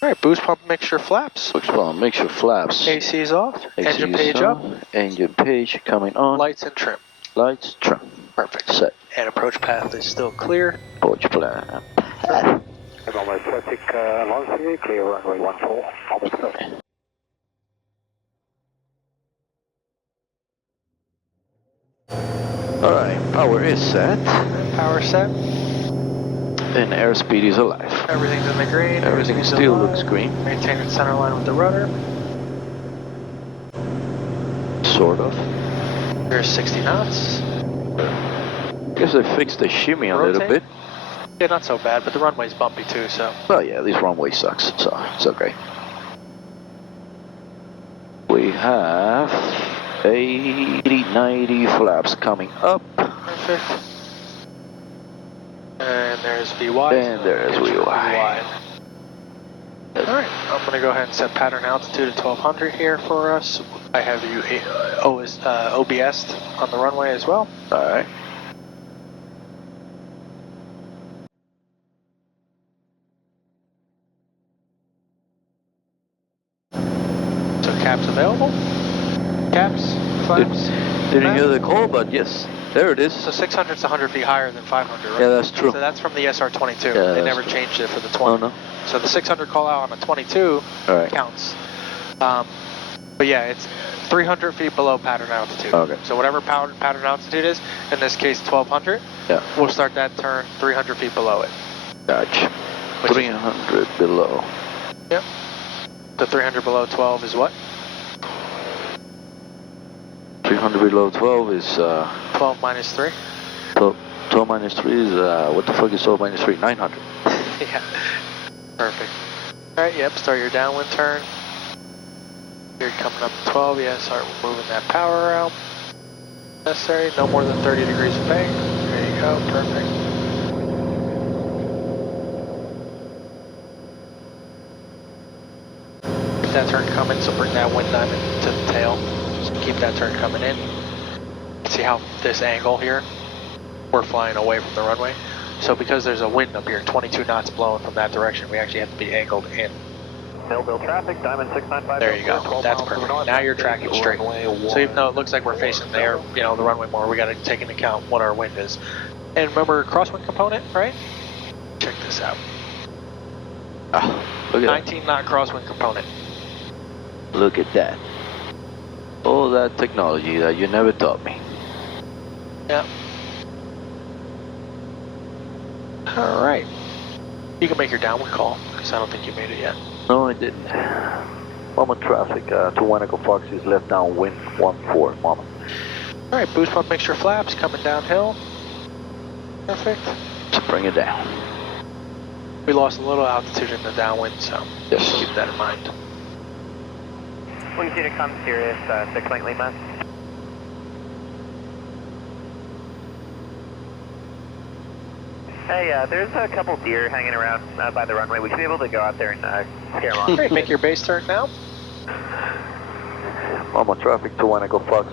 Alright, boost pump mixture flaps. Boost pump mixture flaps. AC's off. Engine page up. Engine page coming on. Lights and trim. Lights, trim. Perfect. Set. And approach path is still clear. Approach plan. Almost traffic launch here, clear runway 14, almost go. Alright, power is set. Power set. And airspeed is alive. Everything's in the green. Everything still looks green. Maintaining center line with the rudder. Sort of. There's 60 knots. Guess they fixed the shimmy a little bit. Yeah, not so bad, but the runway's bumpy too, so. Well, yeah, this runway sucks, so it's okay. We have 80, 90 flaps coming up. Perfect. And there's VY. And there's VY. Alright, I'm going to go ahead and set pattern altitude at 1200 here for us. I have you OBS on the runway as well. Alright. So caps available? Caps? Flaps? Didn't hear the call, but yes. There it is. So 600's 100 feet higher than 500, right? Yeah, that's true. So that's from the SR20. Yeah, they never changed it for the 20. Oh, no. So the 600 call out on the 22 counts. But yeah, it's 300 feet below pattern altitude. Okay. So whatever pattern altitude is, in this case 1200, we'll start that turn 300 feet below it. Gotcha. 300 below. Yep. The 300 below 12 is what? 300 below 12 is 12 minus 3. 12 minus 3 is what the fuck is 12 minus 3? 900. Yeah. Perfect. Alright, yep, start your downwind turn. You're coming up to 12, yeah, start moving that power out. Necessary, no more than 30 degrees of bank. There you go, perfect. Keep that turn coming, so bring that wind diamond to the tail. Just keep that turn coming in. See how this angle here, we're flying away from the runway. So because there's a wind up here, 22 knots blowing from that direction, we actually have to be angled in. Millville traffic, Diamond 695. There you go. That's perfect. Now you're tracking straight. So even though it looks like we're facing the air, the runway more, we got to take into account what our wind is. And remember crosswind component, right? Check this out. Look at 19 knot crosswind component. Look at that. All that technology that you never taught me. Yeah. All right. You can make your downwind call, because I don't think you made it yet. No, I didn't. Mama traffic, to Wannago Fox is left downwind 14, Mama. Alright, boost pump mixture flaps coming downhill. Perfect. Just bring it down. We lost a little altitude in the downwind, so just keep that in mind. Please need to come Cirrus 6 Lima. Hey, there's a couple deer hanging around by the runway. We should be able to go out there and scare them off. Great, make your base turn now. Mama traffic to Wannago Fox,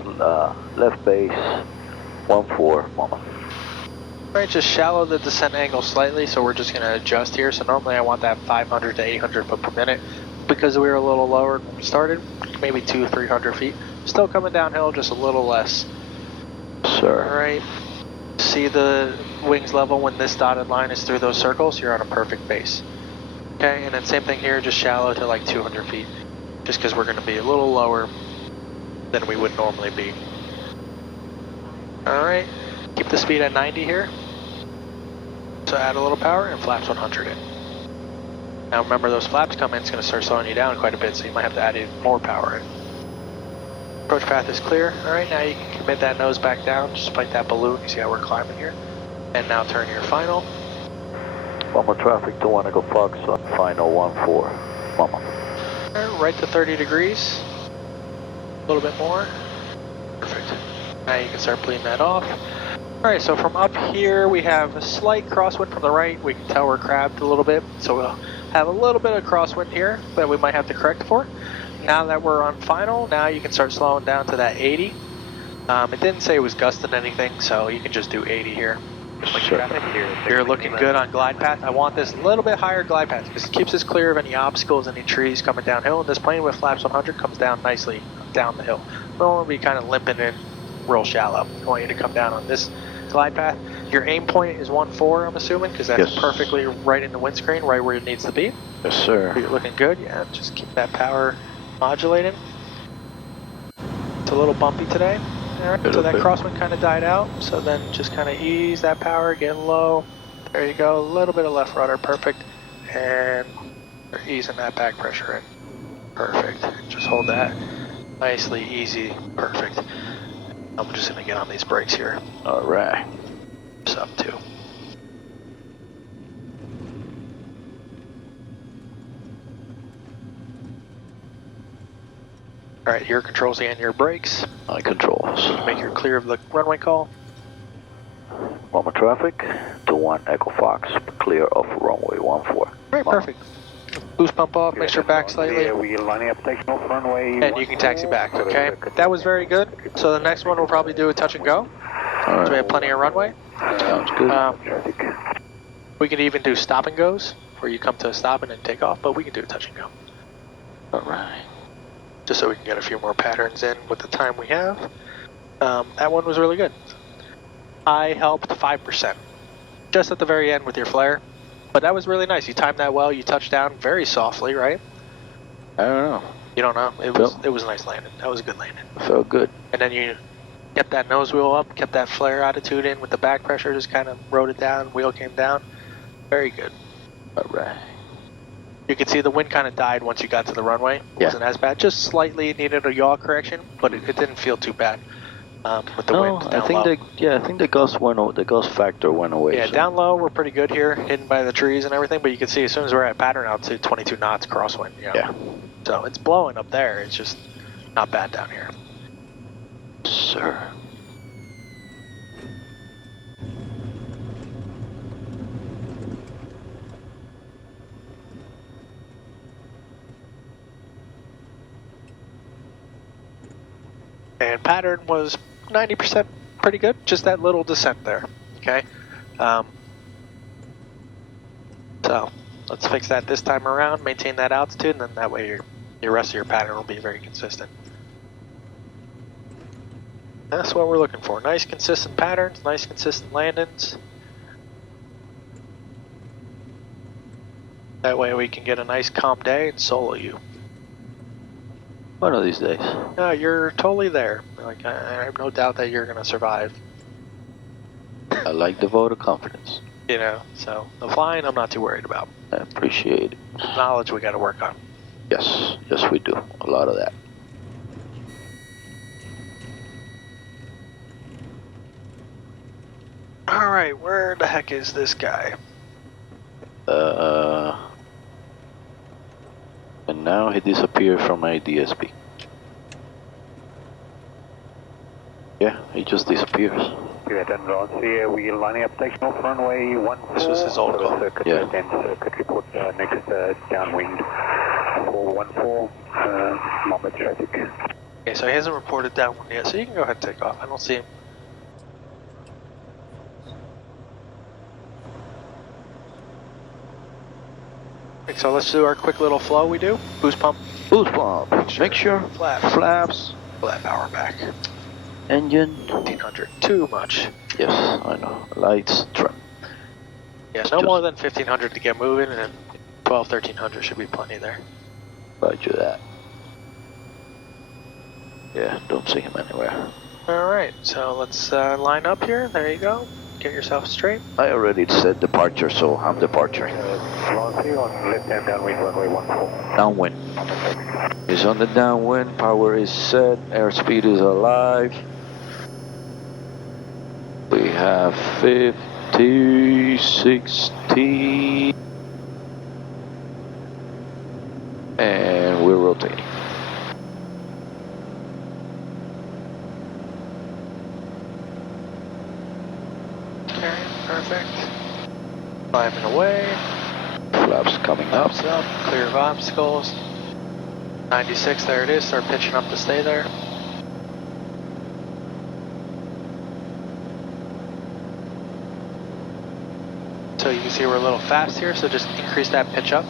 left base 14, Mama. Alright, just shallow the descent angle slightly, so we're just going to adjust here. So normally I want that 500 to 800 foot per minute. Because we were a little lower when we started, maybe 200-300 feet. Still coming downhill, just a little less. Sir. Alright. See the wings level when this dotted line is through those circles, you're on a perfect base. Okay, and then same thing here, just shallow to like 200 feet. Just because we're going to be a little lower than we would normally be. Alright, keep the speed at 90 here. So add a little power and flaps 100 in. Now remember those flaps come in, it's going to start slowing you down quite a bit, so you might have to add even more power in. Approach path is clear. Alright, now you can commit that nose back down, just like that balloon, you see how we're climbing here. And now turn your final. Mama traffic to Wannago Fox on final 14, Mama. Right to 30 degrees. A little bit more. Perfect. Now you can start bleeding that off. Alright, so from up here we have a slight crosswind from the right. We can tell we're crabbed a little bit, so we'll have a little bit of crosswind here that we might have to correct for. Now that we're on final, now you can start slowing down to that 80. It didn't say it was gusting anything, so you can just do 80 here. You're looking good on glide path. I want this a little bit higher glide path because it keeps us clear of any obstacles, any trees coming downhill. And this plane with flaps 100 comes down nicely down the hill. We don't want to be kind of limping in real shallow. I want you to come down on this glide path. Your aim point is 1.4, I'm assuming, because that's perfectly right in the windscreen, right where it needs to be. Yes, sir. You're looking good. Yeah, just keep that power modulating. It's a little bumpy today. All right, so that crosswind kind of died out. So then just kind of ease that power, get low. There you go. A little bit of left rudder, perfect. And you're easing that back pressure in. Perfect. Just hold that. Nicely, easy, perfect. I'm just gonna get on these brakes here. All right. Sub 2. All right, your controls and your brakes. My controls. Make your clear of the runway call. Lima traffic, 21 Echo Fox, clear of runway 14. All right, perfect. Boost pump off, make sure back slightly. Yeah, we're lining up taking off runway. And you can taxi back, okay? That was very good. So the next one we'll probably do a touch and go. All right. So we have plenty of runway. Sounds good. We could even do stop and goes, where you come to a stop and then take off, but we can do a touch and go. All right. Just so we can get a few more patterns in with the time we have. That one was really good. I helped 5%, just at the very end with your flare. But that was really nice. You timed that well. You touched down very softly, right? I don't know. You don't know? It was a nice landing. That was a good landing. Felt good. And then you kept that nose wheel up, kept that flare attitude in with the back pressure, just kind of rode it down, wheel came down. Very good. All right. You could see the wind kind of died once you got to the runway. It wasn't as bad. Just slightly needed a yaw correction, but it didn't feel too bad with the wind down low. I think the gust factor went away. Yeah, so. down low we're pretty good here, hidden by the trees and everything. But you can see as soon as we're at pattern altitude, 22 knots crosswind. You know? Yeah. So it's blowing up there. It's just not bad down here. Sir. And pattern was 90% pretty good, just that little descent there, okay? So let's fix that this time around, maintain that altitude, and then that way your rest of your pattern will be very consistent. That's what we're looking for, nice consistent patterns, nice consistent landings. That way we can get a nice calm day and solo you. One of these days. No, you're totally there. Like I have no doubt that you're gonna survive. I like the vote of confidence. You know, so the flying I'm not too worried about. I appreciate it. Knowledge we got to work on. Yes, yes we do. A lot of that. All right, where the heck is this guy? And now he disappeared from my DSP. Yeah, he just disappeers. Yeah, then here we're lining up taking off runway 14. This was his old call. Circuit, Yeah. circuit report next downwind 414, Mama traffic. Okay, so he hasn't reported downwind yet, so you can go ahead and take off. I don't see him. Okay, so let's do our quick little flow we do. Boost pump. Boost pump. Make sure. Flaps. Flaps. Flat power back. Engine. 1500. Too much. Yes, I know. Lights. Trim. Yeah, no more than 1500 to get moving, and then 12, 1300 should be plenty there. Roger that. Yeah, don't see him anywhere. Alright, so let's line up here. There you go. Get yourself straight. I already said departure, so I'm departure. Here on left-hand downwind runway 14. Downwind. He's on the downwind, power is set, airspeed is alive. We have 50, 60, and we're rotating. Okay, perfect. Climbing away. Flaps coming up. Flaps up, clear of obstacles. 96, there it is. Start pitching up to stay there. so you can see we're a little fast here, so just increase that pitch up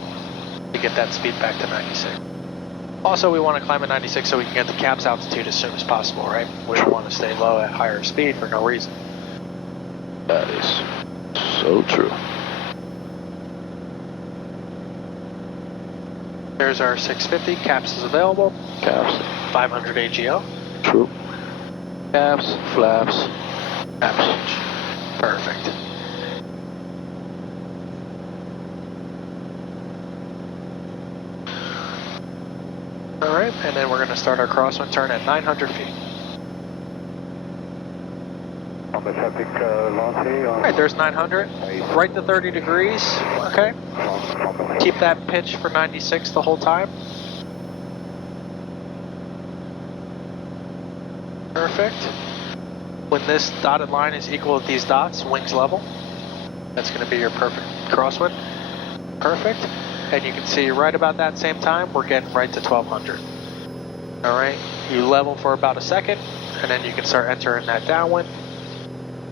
to get that speed back to 96. Also, we want to climb at 96 so we can get the cap's altitude as soon as possible, right? We don't want to stay low at higher speed for no reason. That is so true. There's our 650, caps is available. Caps. 500 AGL. True. Caps, flaps, caps. Perfect. Alright, and then we're going to start our crosswind turn at 900 feet. On the traffic launch. Alright, there's 900. Right to 30 degrees, okay? Keep that pitch for 96 the whole time. Perfect. When this dotted line is equal to these dots, wings level. That's going to be your perfect crosswind. Perfect. And you can see right about that same time, we're getting right to 1200. Alright, you level for about a second, and then you can start entering that downwind.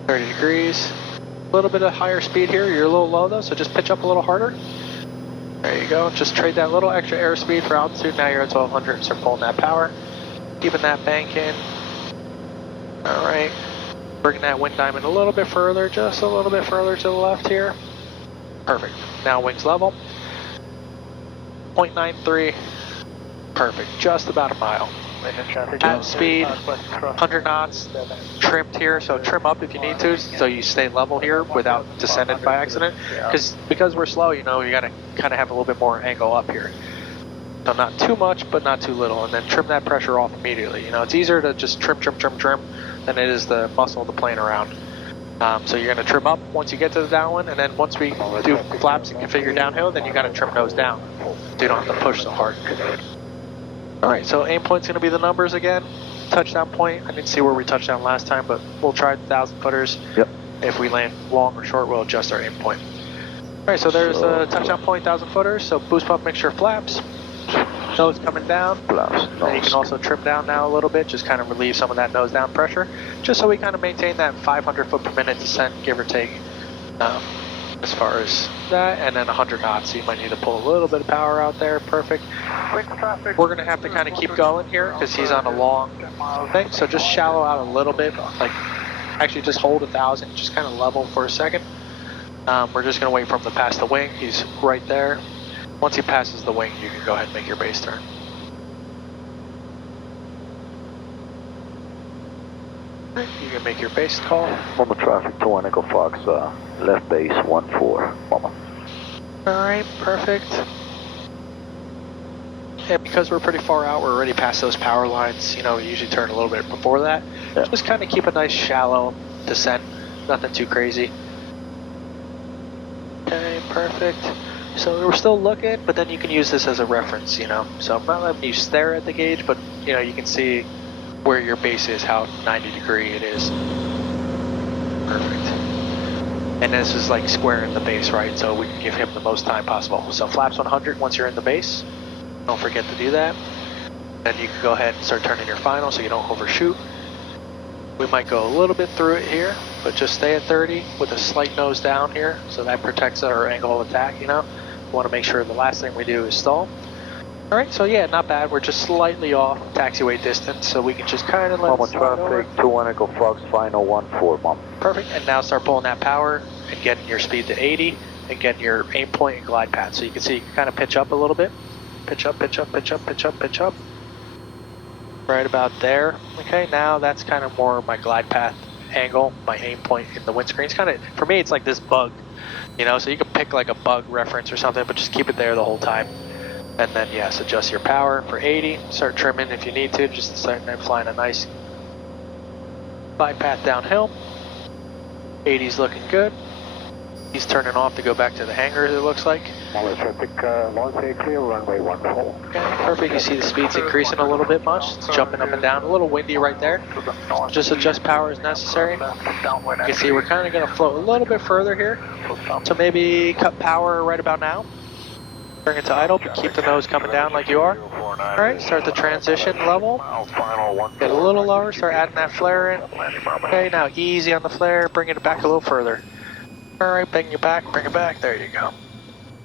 30 degrees. A little bit of higher speed here. You're a little low though, so just pitch up a little harder. There you go. Just trade that little extra airspeed for altitude. Now you're at 1200, so pulling that power. Keeping that bank in. Alright. Bringing that wind diamond a little bit further, just a little bit further to the left here. Perfect. Now wings level. 0.93. Perfect. Just about a mile. At speed, 100 knots, trimmed here, so trim up if you need to, so you stay level here without descending by accident. Because we're slow, you know, you gotta kind of have a little bit more angle up here. So not too much, but not too little, and then trim that pressure off immediately. You know, it's easier to just trim than it is the muscle of the plane around. So you're gonna trim up once you get to the downwind, and then once we do flaps and configure downhill, then you gotta trim nose down, so you don't have to push so hard. Alright, so aim point's going to be the numbers again. Touchdown point, I didn't see where we touched down last time, but we'll try 1,000 footers. Yep. If we land long or short, we'll adjust our aim point. Alright, so there's a touchdown point, 1,000 footers. So boost pump mixture flaps. Nose coming down. Flaps, And you can also trim down now a little bit, just kind of relieve some of that nose down pressure. Just so we kind of maintain that 500 foot per minute descent, give or take. As far as that, and then 100 knots, so you might need to pull a little bit of power out there. Perfect. We're going to have to kind of keep going here because he's on a long thing, so just shallow out a little bit, like actually just hold 1,000, just kind of level for a second. We're just going to wait for him to pass the wing. He's right there. Once he passes the wing, you can go ahead and make your base turn. You can make your base call. Moment traffic to Echo Fox, left base 14. Moment. Alright, perfect. And because we're pretty far out, we're already past those power lines. You know, we usually turn a little bit before that. Yeah. Just kind of keep a nice shallow descent. Nothing too crazy. Okay, perfect. So we're still looking, but then you can use this as a reference, you know. So I'm not letting you stare at the gauge, but you know, you can see where your base is, how 90 degree it is. Perfect. And this is like square in the base, right? So we can give him the most time possible. So flaps 100 once you're in the base. Don't forget to do that. Then you can go ahead and start turning your final so you don't overshoot. We might go a little bit through it here, but just stay at 30 with a slight nose down here, so that protects our angle of attack, you know. We want to make sure the last thing we do is stall. Alright, so yeah, not bad. We're just slightly off taxiway distance, so we can just kind of let it Moment slide traffic over. to Echo Fox, final 14, Mom. Perfect, and now start pulling that power and getting your speed to 80 and getting your aim point and glide path. So you can see you can kind of pitch up a little bit. Pitch up, pitch up, pitch up, pitch up, pitch up. Right about there. Okay, now that's kind of more my glide path angle, my aim point in the windscreen. It's kind of, for me, it's like this bug, you know, so you can pick like a bug reference or something, but just keep it there the whole time. And then, yes, adjust your power for 80, start trimming if you need to, just to start flying a nice glide path downhill. 80's looking good. He's turning off to go back to the hangar, it looks like. Molly traffic, launch clear, runway 14. Okay, perfect. You see the speed's increasing a little bit much. It's jumping up and down. A little windy right there. Just adjust power as necessary. You can see we're kind of going to float a little bit further here. So maybe cut power right about now. Bring it to idle, but keep the nose coming down like you are. Alright, start the transition level. Get a little lower, start adding that flare in. Okay, now easy on the flare, bring it back a little further. Alright, bring it back, there you go.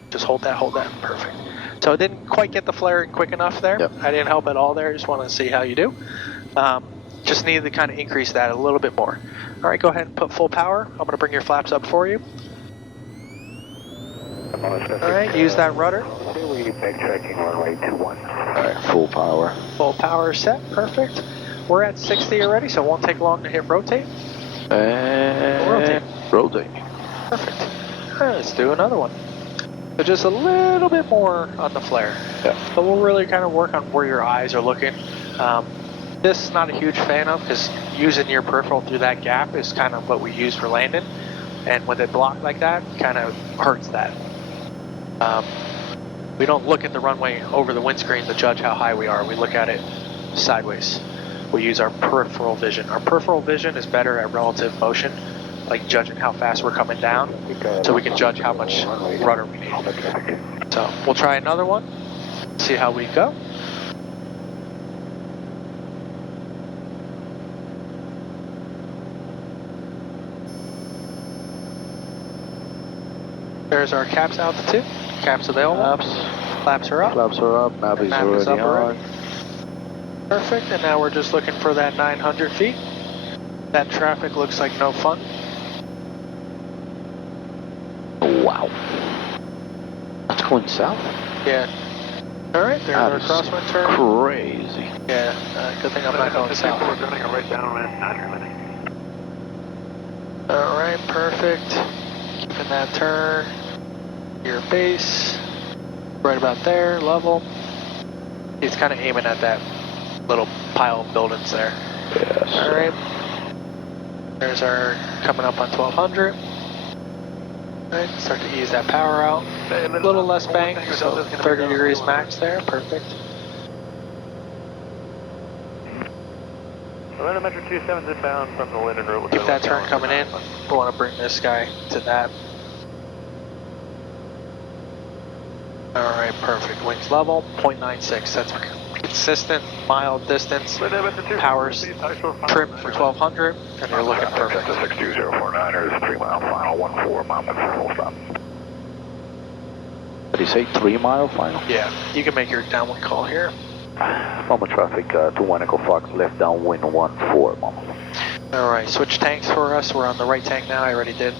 Just hold that, perfect. So I didn't quite get the flaring quick enough there. Yep. I didn't help at all there, just wanted to see how you do. Just needed to kind of increase that a little bit more. Alright, go ahead and put full power. I'm going to bring your flaps up for you. Alright, use that rudder. We're backtracking runway 21. Alright, full power. Full power set, perfect. We're at 60 already, so it won't take long to hit rotate. And rotate. Perfect. Alright, let's do another one. So just a little bit more on the flare. Yeah. But we'll really kind of work on where your eyes are looking. This not a huge fan of, because using your peripheral through that gap is kind of what we use for landing. And with it blocked like that, kind of hurts that. We don't look at the runway over the windscreen to judge how high we are. We look at it sideways. We use our peripheral vision. Our peripheral vision is better at relative motion, like judging how fast we're coming down, so we can judge how much rudder we need. So we'll try another one, see how we go. There's our caps altitude. Caps available. Flaps are up. Flaps are up. Nav is already on. Perfect. And now we're just looking for that 900 feet. That traffic looks like no fun. Wow. That's going south? Yeah. Alright, there's our crosswind turn. Crazy. Yeah, good thing I'm not going south. We're running right down around 900. Alright, perfect. Keeping that turn. Your base. Right about there, level. He's kind of aiming at that little pile of buildings there. Yes. Alright. There's our coming up on 1200. Alright, start to ease that power out. A little less bank, so 30 degrees max there, perfect. Metro 27 is inbound from the Linden Road. Keep that turn coming in. We want to bring this guy to that. Alright, perfect. Wings level, 0.96. That's consistent, mile distance. Power's trimmed for 1200, and you're looking perfect. 62049ers, 3 mile final, 14 mile full stop. Did he say 3 mile final? Yeah, you can make your downwind call here. Mama traffic to Wanaco Fox, left downwind 14, Mama. Alright, switch tanks for us. We're on the right tank now. I already did.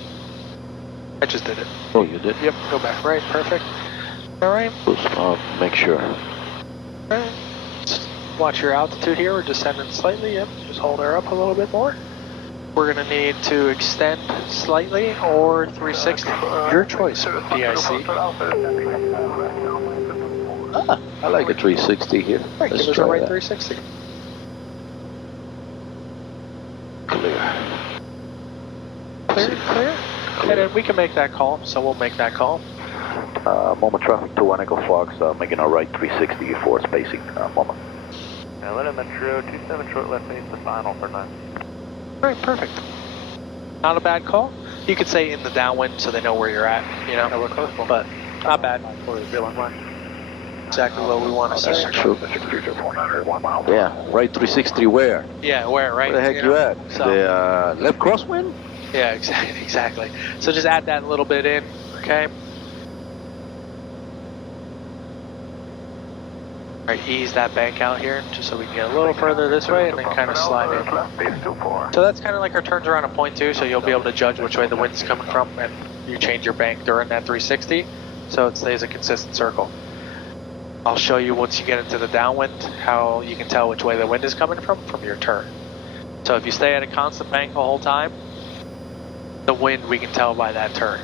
I just did it. Oh, you did? Yep, go back right, perfect. Alright. Make sure. Alright. Watch your altitude here. We're descending slightly. Yep, just hold her up a little bit more. We're going to need to extend slightly or 360. Your choice with DIC. Ah, I like a 360 here. Alright, Let's give us a try right that. 360. Clear. Clear. And then we can make that call, so we'll make that call. Moment traffic to Wanaco Fox, making a right 360 for spacing, moment. Atlanta Metro 27 short left base, the final for 9. Alright, perfect. Not a bad call. You could say in the downwind so they know where you're at, you know, but not bad. Exactly what we want to say. True. Yeah, right 360 where? Yeah, where, right? Where the heck you at? So, The left crosswind? yeah, exactly. So just add that a little bit in, okay? Alright, ease that bank out here, just so we can get a little further this way and then kind of slide in. So that's kind of like our turns around a point too, so you'll be able to judge which way the wind's coming from, and you change your bank during that 360, so it stays a consistent circle. I'll show you once you get into the downwind how you can tell which way the wind is coming from your turn. So if you stay at a constant bank the whole time, the wind we can tell by that turn.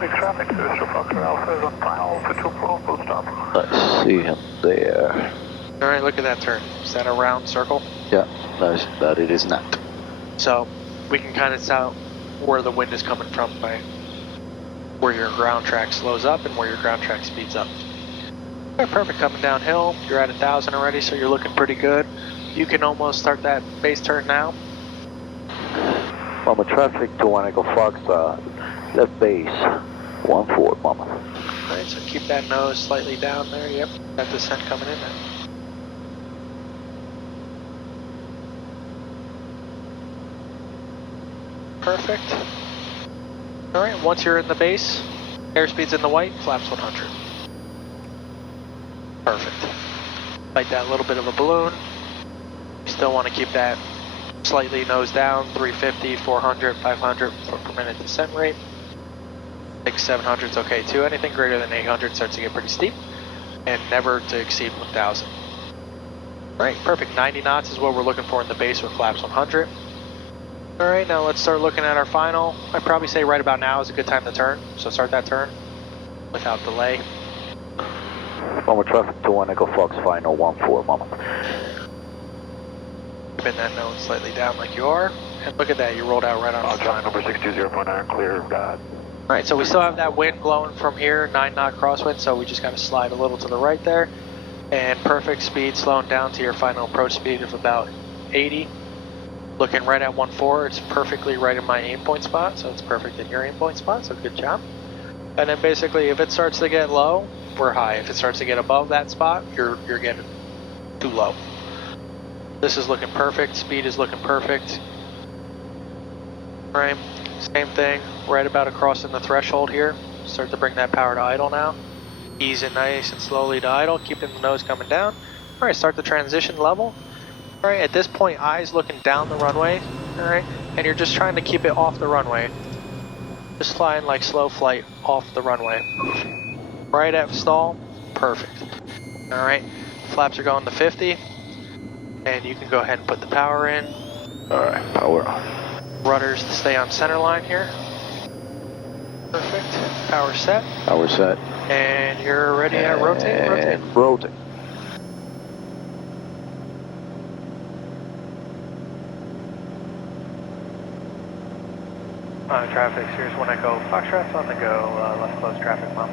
Big traffic, Foxtrot Alpha is on final for 2 full stop. I see him there. Alright, look at that turn. Is that a round circle? Yeah, nice, that it is not. So we can kind of tell where the wind is coming from by where your ground track slows up and where your ground track speeds up. Alright, perfect. Coming downhill, you're at 1,000 already, so you're looking pretty good. You can almost start that base turn now. Mama traffic to Wanaco Fox, left base 14, Mama. Alright, so keep that nose slightly down there. Yep, that descent coming in there. perfect. All right, once you're in the base, airspeed's in the white, flaps 100. Perfect. Like that little bit of a balloon. You still want to keep that slightly nose down, 350, 400, 500 per minute descent rate. 600, 700 is okay too. Anything greater than 800 starts to get pretty steep, and never to exceed 1000. Alright, perfect. 90 knots is what we're looking for in the base with flaps 100. Alright, now let's start looking at our final. I'd probably say right about now is a good time to turn, so start that turn without delay. Mama traffic to 1 Echo Fox, final 14, Mama. Bend that nose slightly down like you are, and look at that, you rolled out right on the final. Number 62049, clear, God. Alright, so we still have that wind blowing from here, 9 knot crosswind, so we just got to slide a little to the right there. And perfect speed, slowing down to your final approach speed of about 80. Looking right at 1.4, it's perfectly right in my aim point spot, so it's perfect in your aim point spot, so good job. And then basically, if it starts to get low, we're high. If it starts to get above that spot, you're getting too low. This is looking perfect, speed is looking perfect. Right, same thing, right about crossing the threshold here. Start to bring that power to idle now. Ease it nice and slowly to idle, keeping the nose coming down. Alright, start the transition level. Alright, at this point, eyes looking down the runway. Alright, and you're just trying to keep it off the runway. Just flying like slow flight off the runway. Right at stall, perfect. Alright, flaps are going to 50. And you can go ahead and put the power in. Alright, power on. Rudders to stay on center line here. Perfect. Power set. Power set. And you're ready to rotate, rotate. Rotate. Traffic, Cirrus 1 Echo, Foxtrot's on the go, left close traffic, Mom.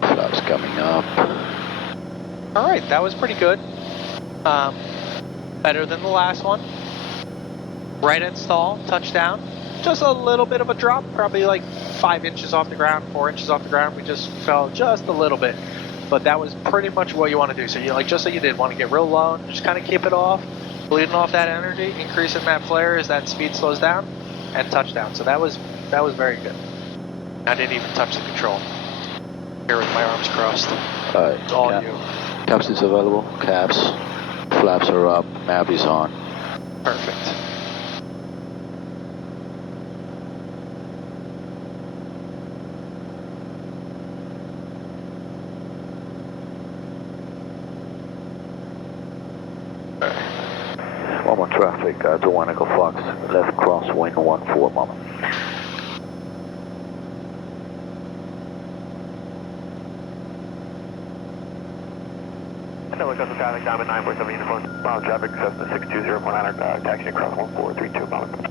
Flaps coming up. Alright, that was pretty good. Better than the last one. Right at stall, touchdown. Just a little bit of a drop, probably like 5 inches off the ground, 4 inches off the ground. We just fell just a little bit. But that was pretty much what you want to do. So you just like you did, want to get real low, just kind of keep it off, bleeding off that energy, increasing that flare as that speed slows down, and touchdown. So that was very good. I didn't even touch the control. Here with my arms crossed. Alright, It's all you. caps is available, caps, flaps are up, nav is on. Perfect. One more traffic, to 1 Echo Fox, left crosswind 14, Mama. Hello, Coastal Traffic, Diamond 947 uniform. Mild traffic, Cessna 62049, taxi across 1432, Mama.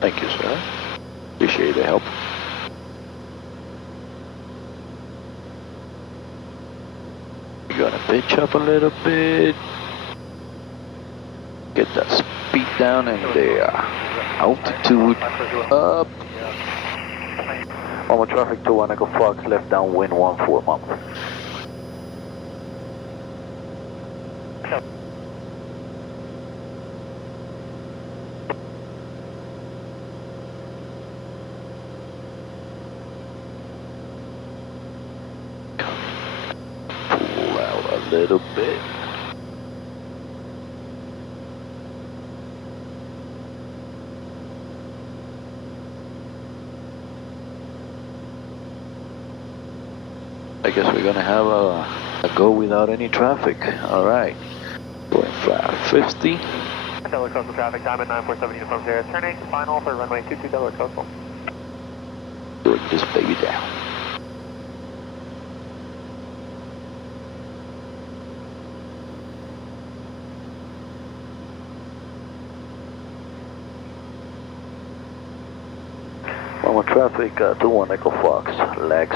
Thank you, sir. Appreciate the help. We're gonna pitch up a little bit. Get that speed down and the altitude up. One more traffic to 1 Echo Fox, left downwind 14, Mama. Pull out a little bit. I guess we're gonna have a go without any traffic. All right, going 550. Delaware Coastal Traffic, Diamond 947 uniform there. Turning final for runway 22 Delaware Coastal. Bring this baby down. Mama traffic, 21 Echo Fox, legs,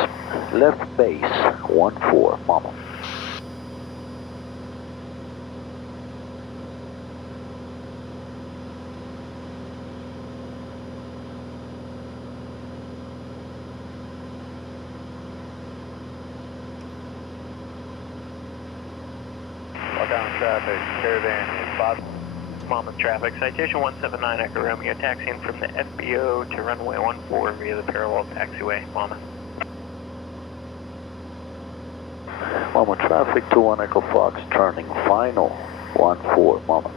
left base, 14, Mama. Lock on traffic, caravan is 5. Monmouth traffic, citation 179 Echo Romeo, taxiing from the FBO to runway 14 via the parallel taxiway, Monmouth. Mama traffic, 21 Echo Fox, turning final, 14, Mama.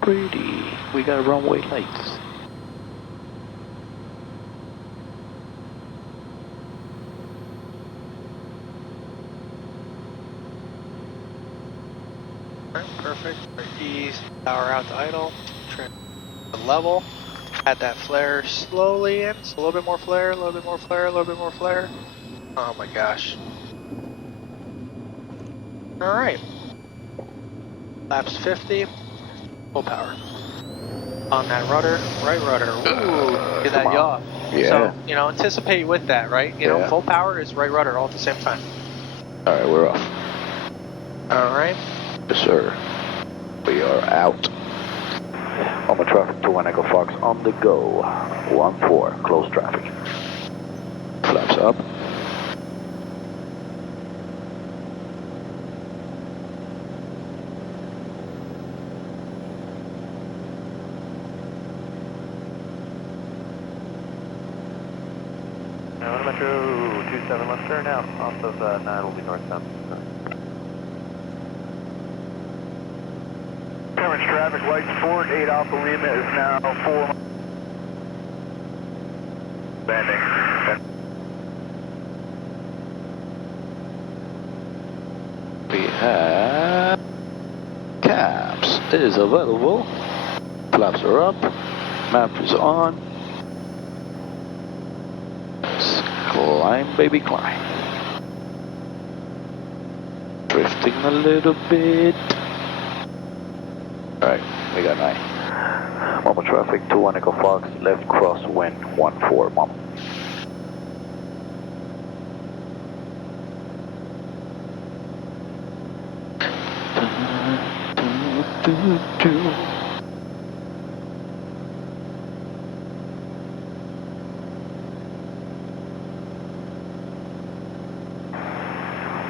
Pretty. We got runway lights. Alright, perfect. Ease, power out to idle, trim the level, add that flare slowly in, so a little bit more flare, a little bit more flare, a little bit more flare. Oh my gosh. Alright. Laps 50, full power. On that rudder, right rudder, ooh, get that yaw. Yeah. So, you know, anticipate with that, right? You know, full power is right rudder all at the same time. Alright, we're off. Alright. Yes, sir. We are out. Mama traffic, 21 Echo Fox on the go. 14, close traffic. Flaps up. Metro 27 left turn out off of 9 will be northbound. Cambridge traffic, lights forward, 8 Alpha Lima is now 4. Landing. We have caps is available. Flaps are up. Map is on. Let's climb, baby, climb. Drifting a little bit. Alright, we got 9. Mama traffic, 21 Echo Fox, left crosswind, 14, Mama.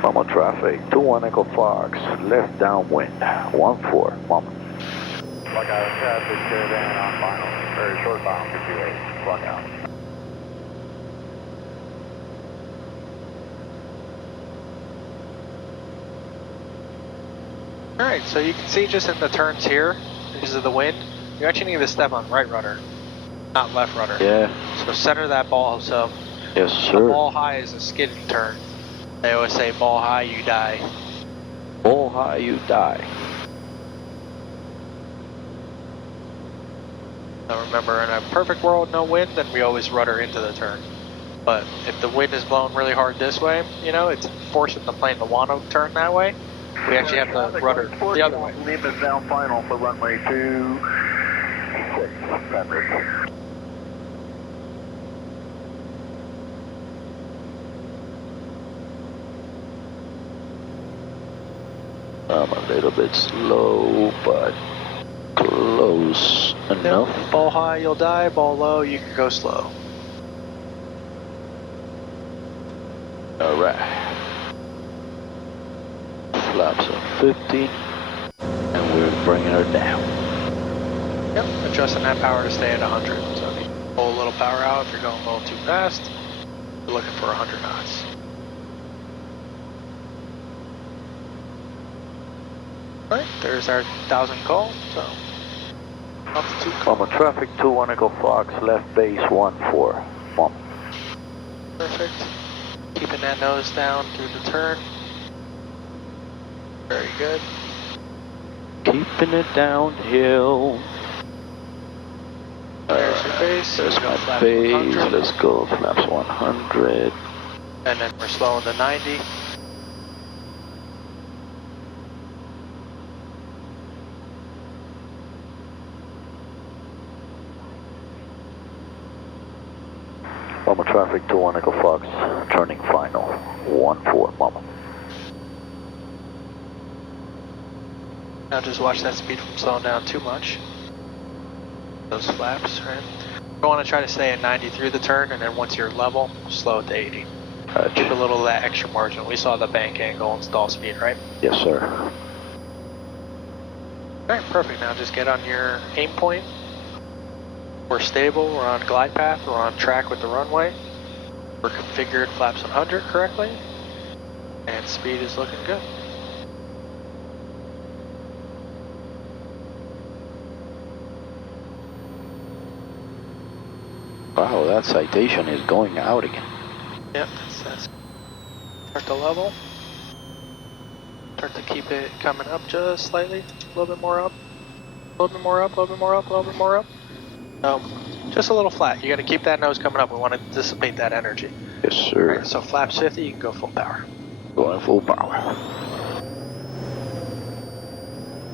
Mama traffic, 21 Echo Fox, left downwind, 14, Mama. Lock out traffic, caravan on final, or short bound for 28. Lock out. Alright, so you can see just in the turns here, because of the wind, you actually need to step on right rudder, not left rudder. Yeah. So center that ball, so Yes, the sir. ball high is a skidding turn. They always say ball high, you die. Ball high, you die. Now remember, in a perfect world, no wind, then we always rudder into the turn. But if the wind is blowing really hard this way, you know, it's forcing the plane to want to turn that way. We actually have to rudder the other way. Lima's down final for runway 26, Pembroke. I'm a little bit slow, but close enough. Ball high, you'll die. Ball low, you can go slow. Alright. Flaps are 50, and we're bringing her down. Yep, adjusting that power to stay at 100. So if you pull a little power out, if you're going a little too fast, you're looking for 100 knots. Alright, there's our 1,000 call, so altitude call. Mama traffic, 21 Echo Fox, left base 14. Mama. Perfect. Keeping that nose down through the turn. Very good. Keeping it downhill. There's your base. There's Go my flaps base. 100. Let's go flaps 100. And then we're slowing to 90. Mama traffic to 1 Echo Fox, turning final, 1-4, Mama. Now just watch that speed from slowing down too much. Those flaps, right? You want to try to stay at 90 through the turn, and then once you're level, slow it to 80. Keep a little of that extra margin. We saw the bank angle and stall speed, right? Yes, sir. Alright, perfect. Now just get on your aim point. We're stable, we're on glide path, we're on track with the runway. We're configured flaps 100 correctly. And speed is looking good. Wow, that citation is going out again. Yep, that's start to level. Start to keep it coming up just slightly. A little bit more up. A little bit more up, a little bit more up, a little bit more up. Just a little flat. You got to keep that nose coming up. We want to dissipate that energy. Yes, sir. Right, so flaps 50, you can go full power. Going full power.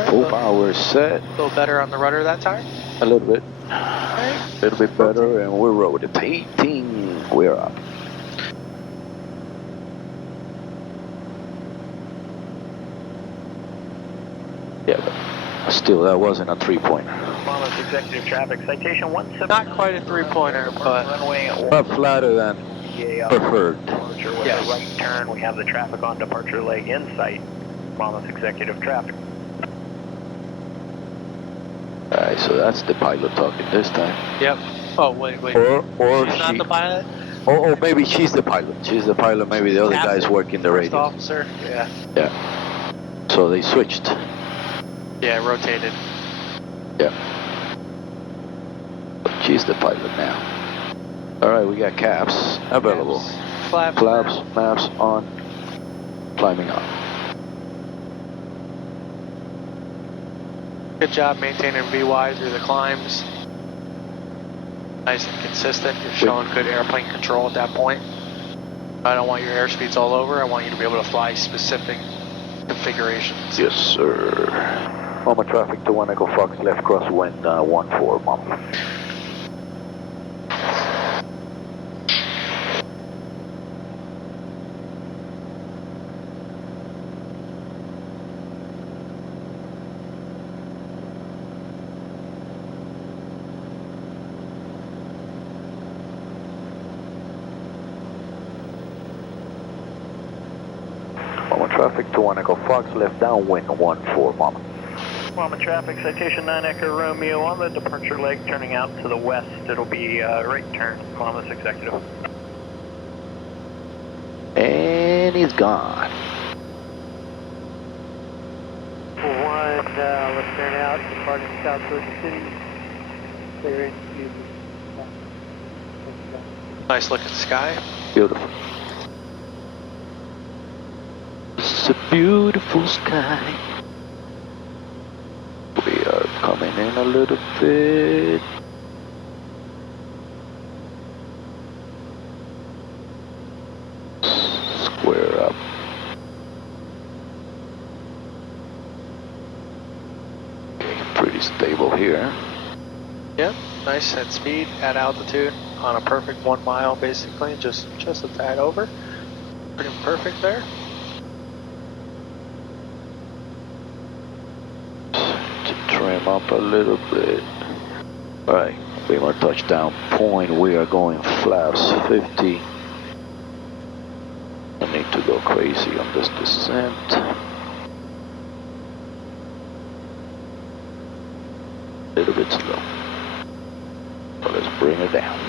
Full power set. A little better on the rudder that time. A little bit. Right. A little bit better, and we're rotating. We're up. Yeah, but still, that wasn't a 3-pointer. Monmouth Executive Traffic, citation 179. Not quite a 3-pointer, but runway But flatter than preferred. departure with Yes. a right turn. We have the traffic on departure leg in sight. Monmouth Executive Traffic. Alright, so that's the pilot talking this time. yep. Oh, wait. Or She's not the pilot? or maybe she's the pilot. She's the pilot, maybe the other guy's working the First radio. officer? Yeah. Yeah. So they switched. Yeah, rotated. Yeah. But she's the pilot now. Alright, we got caps available. Flaps. Flaps, maps on. Climbing up. Good job maintaining VY through the climbs. Nice and consistent. You're showing good airplane control at that point. I don't want your airspeeds all over. I want you to be able to fly specific configurations. Yes, sir. Mama traffic to 1 Echo Fox, left crosswind 1-4, Mama. Mama traffic to 1 Echo Fox, left downwind 1-4, Mama. Monmouth Traffic, citation 9 Echo Romeo on the departure leg turning out to the west. It'll be right turn, Monmouth Executive. And he's gone. 1, let's turn out, departing South Coast City. Clear into Nice looking sky. Beautiful. It's a beautiful sky. We are coming in a little bit. Square up. Okay, pretty stable here. Yep. Nice at speed, at altitude, on a perfect 1 mile basically, just a tad over. Pretty perfect there. To trim up a little bit. Alright, we are touchdown point. We are going flaps 50. I need to go crazy on this descent. A little bit slow. So let's bring it down.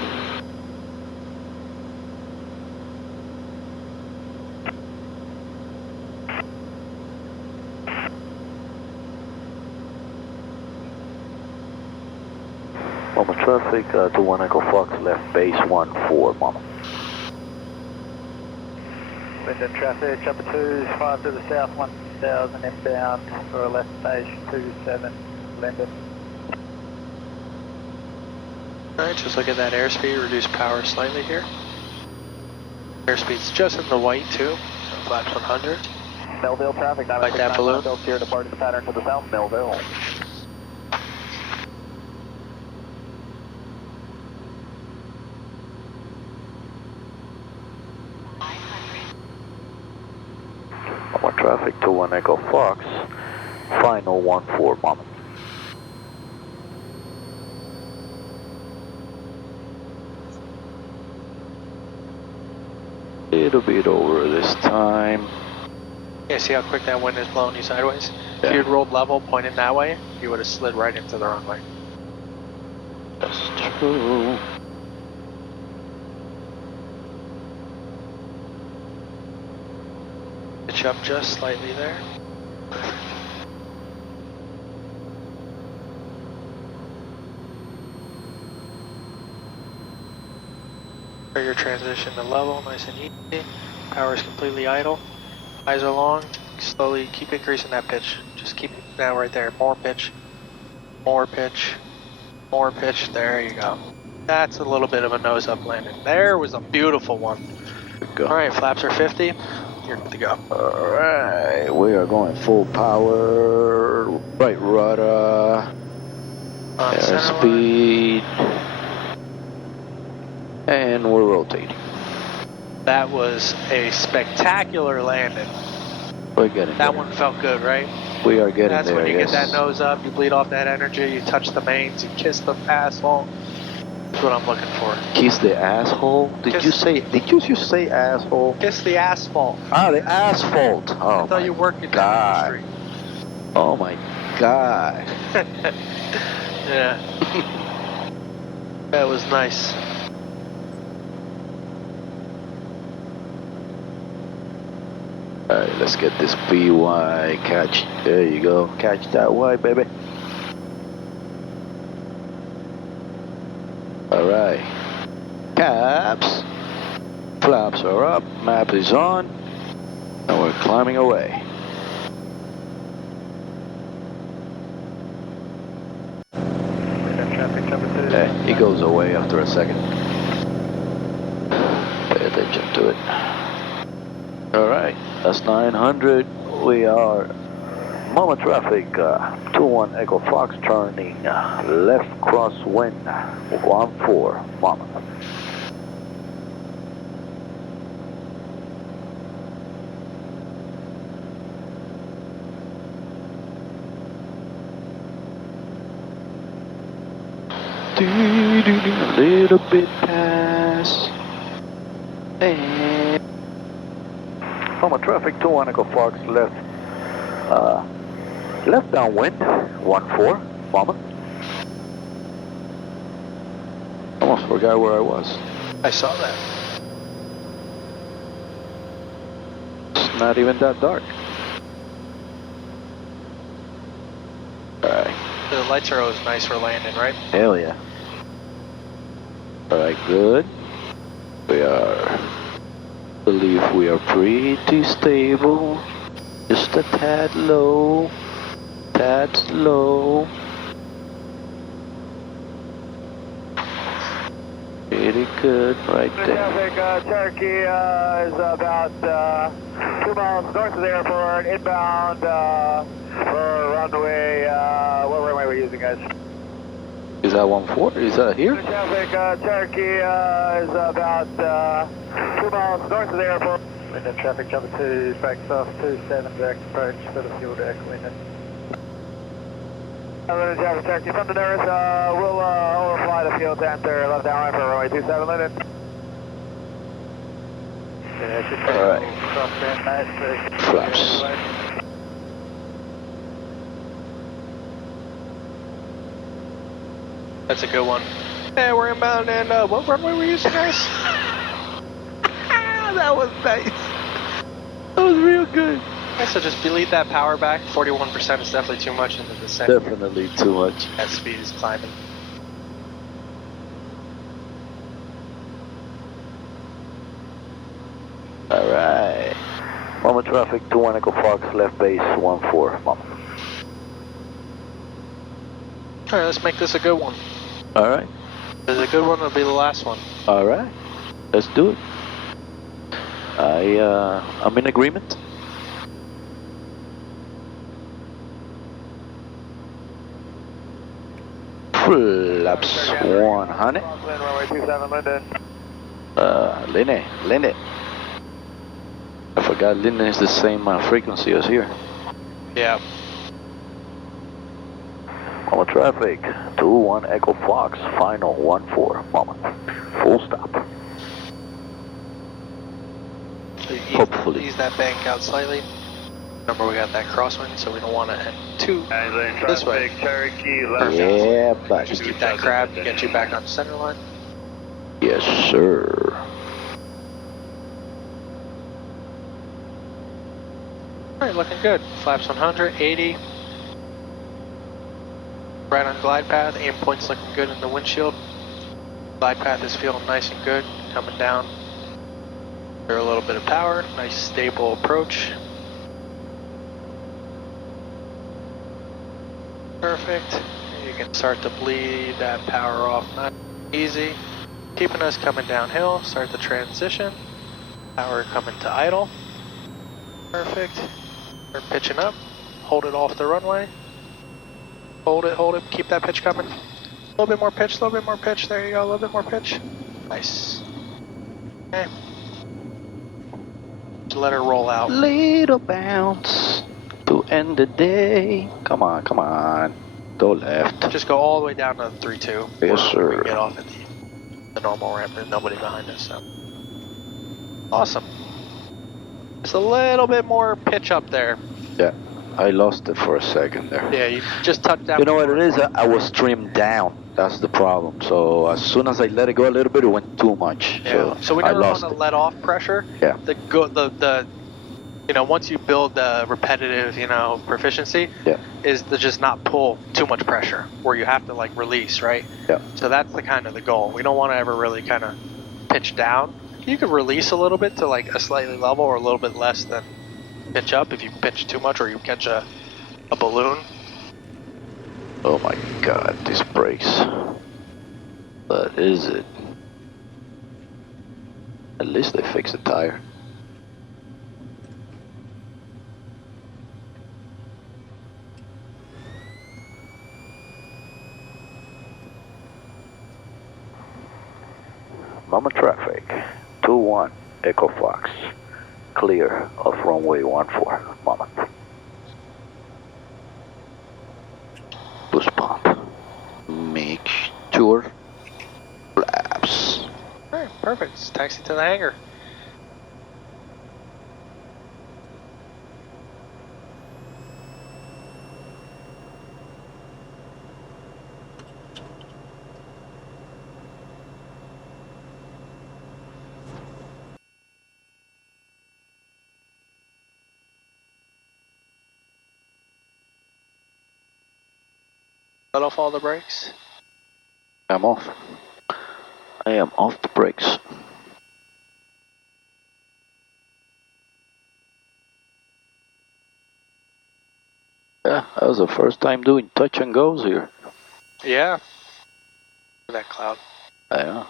Mama traffic to 1 Echo Fox, left base 1-4, Mama. Wind and traffic, chopper 2, 5 to the south, 1000 inbound for a left stage 27, Linden. Alright, just look at that airspeed, reduce power slightly here. Airspeed's just in the white too, so flaps 100. Melville traffic, Like that balloon. Here, departing pattern to the south, Melville. More traffic to 1 Echo Fox, final 14 Mama. Little bit over this time. Yeah, see how quick that wind is blowing you sideways? Yeah. If you'd rolled level, pointed that way, you would have slid right into the runway. That's true. Pitch up just slightly there. For your transition to level, nice and easy. Power is completely idle. Eyes are long. Slowly keep increasing that pitch. Just keep it now right there. More pitch. More pitch. More pitch. There you go. That's a little bit of a nose up landing. There was a beautiful one. Go. Alright, flaps are 50. You're good to go. Alright, we are going full power. Right rudder. On center line. Airspeed. And we're rotating. That was a spectacular landing. We're getting That there. one felt good, right? We are getting That's there, when you yes. get that nose up, you bleed off that energy, you touch the mains, you kiss the asphalt. That's what I'm looking for. Kiss the asshole? Did you just say asshole? Kiss the asphalt. Ah, the asphalt. Oh, I thought you worked in that God. industry. Oh my God. Yeah. That was nice. Alright, let's get this BY catch. There you go. Catch that Y, baby. Alright. Caps. Flaps are up. Map is on. And we're climbing away. Wind and traffic, chopper 2. Okay, he goes away after a second. Pay attention to it. Alright, that's 900. We are Mama traffic, 21 Echo Fox turning left crosswind, 14 Mama. A little bit past. And Mama traffic, 21 Echo Fox left. Left downwind, 14 Mama. Almost forgot where I was. I saw that. It's not even that dark. Alright. The lights are always nice for landing, right? Hell yeah. Alright, good. We are, believe we are pretty stable. Just a tad low. Tad slow. Pretty good right there. Traffic, Turkey is about 2 miles north of the airport, inbound for runway, what runway are we using, guys? Is that 14? Is that here? Traffic, Turkey is about 2 miles north of the airport. Wind and traffic, chopper 2, brakes off, 27 direct approach for the fuel deck, wind and. Wind and traffic, Turkey, from the nearest, we'll overfly the field to enter left downwind for runway 27, Linden. Yeah, just Alright. cross band, mate. Flaps. That's a good one. Yeah, we're inbound and what runway were you using, guys? That was nice. That was real good. Yeah, so just delete that power back. 41% is definitely too much in the descent. Definitely too much. That speed is climbing. Alright. traffic, 21 Echo Fox, left base, 14, Mama. Alright, let's make this a good one. Alright. If it's a good one, it'll be the last one. Alright. Let's do it. I'm in agreement. Flaps 100. Runway 27, Linden. Linne. I forgot Linne is the same frequency as here. Yeah. Mama traffic, 21 Echo Fox, final 14, Mama. Full stop. Hopefully. Ease that bank out slightly. Remember, we got that crosswind, so we don't want to head too this way. Cherokee, Yeah, but Just keep that crab, get you back on center line. yes, sir. Alright, looking good. Flaps 100, 80. Right on glide path. Aim point's looking good in the windshield. Glide path is feeling nice and good. Coming down. There a little bit of power. Nice stable approach. Perfect. You can start to bleed that power off nice and easy. Keeping us coming downhill. Start the transition. Power coming to idle. Perfect. We're pitching up. Hold it off the runway. Hold it. Keep that pitch coming. A little bit more pitch, There you go, a little bit more pitch. Nice. Okay. Just let her roll out. Little bounce to end the day. Come on. Go left. Just go all the way down to 3-2. Yes, We sir. can get off at the normal ramp. There's nobody behind us, so. Awesome. Just a little bit more pitch up there. Yeah, I lost it for a second there. Yeah, you just touched down. You know what it is? I was trimmed down. That's the problem. So as soon as I let it go a little bit, it went too much. Yeah. So we never want to it. let off pressure. Yeah. Once you build the repetitive, proficiency, Yeah. is to just not pull too much pressure where you have to like release, right? Yeah. So that's the kind of the goal. We don't want to ever really kind of pitch down. You could release a little bit to like a slightly level or a little bit less than pitch up if you pitch too much or you catch a balloon. Oh my God, these brakes. What is it? At least they fixed the tire. Mama traffic, 21 Echo Fox, clear of runway 14, Mama. Boost pump. Make sure. Flaps. Alright, perfect. Let's taxi to the hangar. Let off all the brakes. I'm off. I am off the brakes. Yeah, that was the first time doing touch and goes here. Yeah. That cloud. Yeah.